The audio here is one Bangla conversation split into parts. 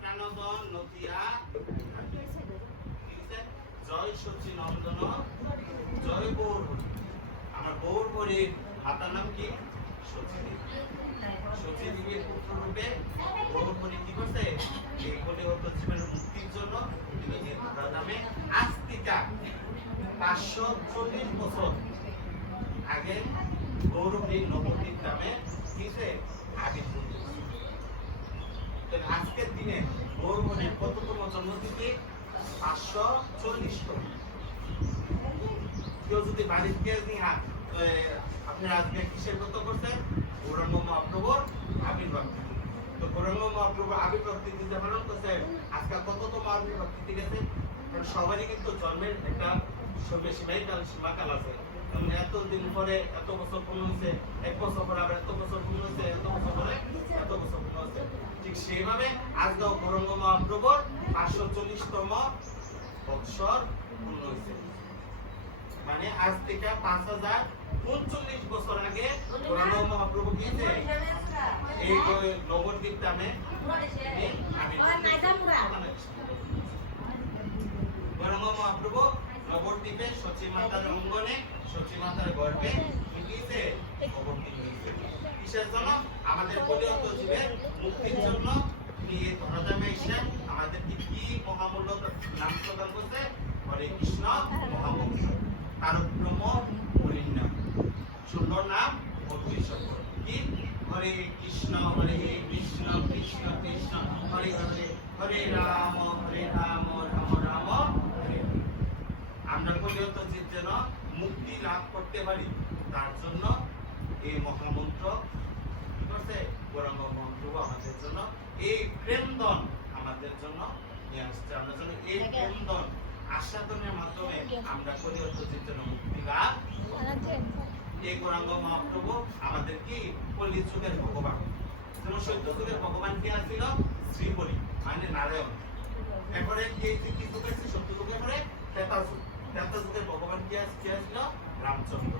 প্রাণদন নতিয়া জয় সচি নন্দন জয় গৌর হরি। আমার গৌর হরির মাতার নাম কি? সচি দেবী। সচি দেবীর পুত্র রূপে গৌর হরি কি করছে? এই বলে হতো জীবনের মুক্তির জন্য তিনি যে নামে আস্তিকা 540 বছর আগে গৌর হরি নবদ্বীপ নামে কিসে আবির্ভূত হয়েছে। আজকের দিনে গৌর হরির কততম জন্মতিথি? 540তম। কেউ যদি বাড়ির দিয়ে হাত আপনি আজকে কিসের গত করছেন? গৌরাঙ্গ মহাপ্রভুর আবির্ভাব তিথি। তো গৌরাঙ্গ মহাপ্রভুর আবির্ভাব তিথি যে পালন করছেন, আজকাল কততম আবির্ভাব তিথি গেছে? সবারই কিন্তু জন্মের একটা সীমাকাল আছে। এতদিন পরে এত বছর পূর্ণ হয়েছে, 1 বছর পরে আবার এত বছর পূর্ণ হয়েছে, এত বছর পরে এত বছর পূর্ণ হয়েছে। ঠিক সেইভাবে আজকেও গৌরাঙ্গ মহাপ্রভুর 540তম বৎসর পূর্ণ হয়েছে। মানে আজ থেকে 5039 বছর আগে গৌরাঙ্গ মহাপ্রভু গিয়েছে এই নবদ্বীপ নামে গৌরাঙ্গ মহাপ্রভু নবদ্বীপে সচী মাতার অঙ্গনে সচী মাতার গর্ভে গিয়েছে অবতীর্ণ হয়েছে। কিসের জন্য? আমাদের কলিযুগ জীবের মুক্তির জন্য তিনি এই ধরাধামে এসে আমাদেরকে কি মহামূল্য নাম প্রদান করছে? হরে কৃষ্ণ মহামন্ত্র, তারক ব্রহ্ম হরির নাম, সুন্দর নাম অদ্বৈত সত্য। কি? হরে কৃষ্ণ কৃষ্ণ কৃষ্ণ হরে হরে, হরে রাম রাম রাম হরে। আমরা কলিযুগ জীব যেন মুক্তি লাভ করতে পারি, তার জন্য এই মহামন্ত্র কি করছে? গৌরাঙ্গ মহাপ্রভু আমাদের জন্য এই প্রেমদন আমাদের জন্য নিয়ে আসছে। আমরা যেন এই প্রেমদন আস্বাদনের মাধ্যমে আমরা কলিযুগ জীব যেন মুক্তি লাভ। এই গৌরাঙ্গ মহাপ্রভু আমাদের কি কলিযুগের ভগবান। যেমন সত্য যুগের ভগবান কি আসছিল? শ্রীবলি মানে নারায়ণ। এরপরে কি যুগ আছে? সত্য যুগের পরে ত্রেতা যুগের ভগবান কি আসছিল? রামচন্দ্র।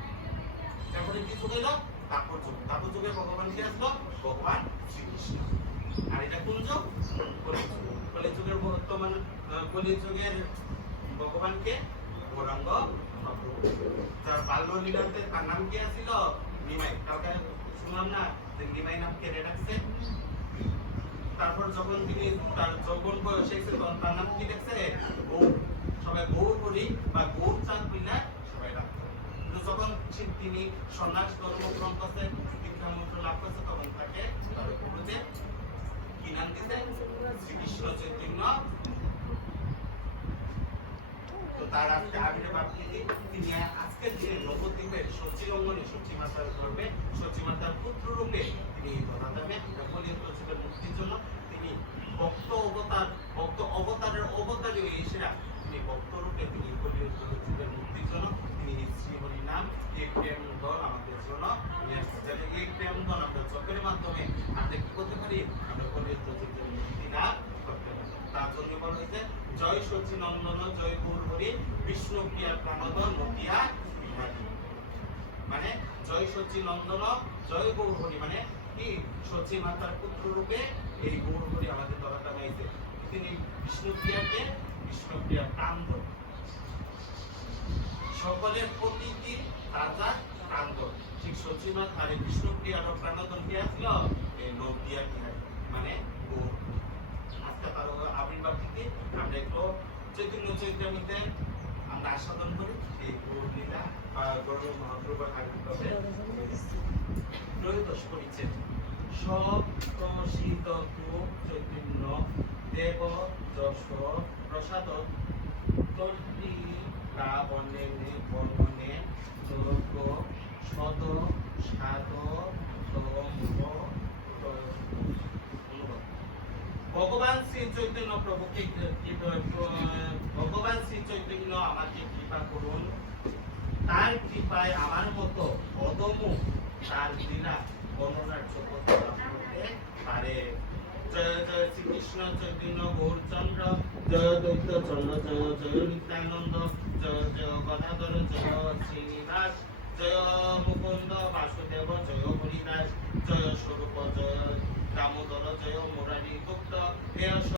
তারপরে কি যুগ এলো? তাপর যুগ। তাপর যুগের ভগবান কি আসলো? ভগবান শ্রীকৃষ্ণ। আর এটা কোন যুগ? কলিযুগের বর্তমান কলিযুগের ভগবানকে গৌরাঙ্গ মহাপ্রভু। যার বাল্য লীলাতে তার নাম কি আছিল? নিমাই। কাউকে শুনলাম না যে নিমাই নাম কে রাখছে? তারপর যখন তিনি তার যৌবন বয়স হয়েছে তখন তার নাম কি রাখছে? গৌর। সবাই গৌর হরি বা গৌর চাঁদ কইলা সবাই রাখতো। কিন্তু যখন তিনি সন্ন্যাস ধর্ম গ্রহণ করছেন, দীক্ষামন্ত্র লাভ করছে, তখন তাকে গুরুদেব কি নাম দিতে? শ্রীকৃষ্ণ চৈতন্য। তো তার আজকে আবির্ভাব তিথি। তিনি আজকের দিনে নবদ্বীপের সচী অঙ্গনে সচী মাতার গর্ভে সচী মাতার পুত্র রূপে তিনি ধরাধামে কলিযুগ জীবের মুক্তির জন্য তিনি ভক্ত অবতারের অবতারী এসেরা তিনি ভক্ত রূপে তিনি কলিযুগ জীবের মুক্তির জন্য তিনি শ্রীহরি নাম এই প্রেম দল আমাদের জন্য নিয়ে আসছে। যাতে এই প্রেম দল আমরা চক্রের মাধ্যমে আমরা কি করতে পারি? আমরা কলিযুগ জীবের মুক্তি লাভ করতে পারি। তার জন্য বলা হয়েছে জয় সচি নন্দন জয় গৌর হরি বিষ্ণু প্রিয়া প্রাণদন নতিয়া বিভাগী। মানে জয় সচি নন্দন জয় গৌর হরি মানে কি? সচি মাতার পুত্র রূপে এই গৌর হরি আমাদের ধরাধামে আইছে। তিনি বিষ্ণু প্রিয়াকে বিষ্ণু প্রিয়া প্রাণদন, সকলের প্রতীকী রাজা প্রাণদন। ঠিক সচি মাতা আর বিষ্ণু প্রিয়ার প্রাণদন কি আসলো? এই নদিয়া বিহারী মানে গৌর। আজকে তার আবির্ভাব তিথি। আমরা একটু চৈতন্য চৈত্রামিতে আমরা আস্বাদন করি এই গৌর লীলা বা গৌরাঙ্গ মহাপ্রভুর আবির্ভাবে ত্রয়োদশ পরিচ্ছেদ। সপ্রসিদ্ধ চৈতন্য দেব যশ প্রসাদ তর্তি রাবণে বর্ণনে যোগ সদ সাধ ভগবান শ্রী চৈতন্য প্রভুকে ভগবান শ্রী চৈতন্য আমাকে কৃপা করুন, তার কৃপায় আমার মতো অদম্য তার লীলা বর্ণনার যোগ্যতা লাভ করতে পারে। জয় জয় শ্রীকৃষ্ণ চৈতন্য গৌরচন্দ্র, জয় দৈত্য চন্দ্র, জয় জয় নিত্যানন্দ, জয় জয় গদাধর, জয় শ্রীনিবাস, জয় মুকুন্দ বাসুদেব, জয় হরিদাস, জয় স্বরূপ, জয় দামোদর, জয় মুরারি গুপ্ত।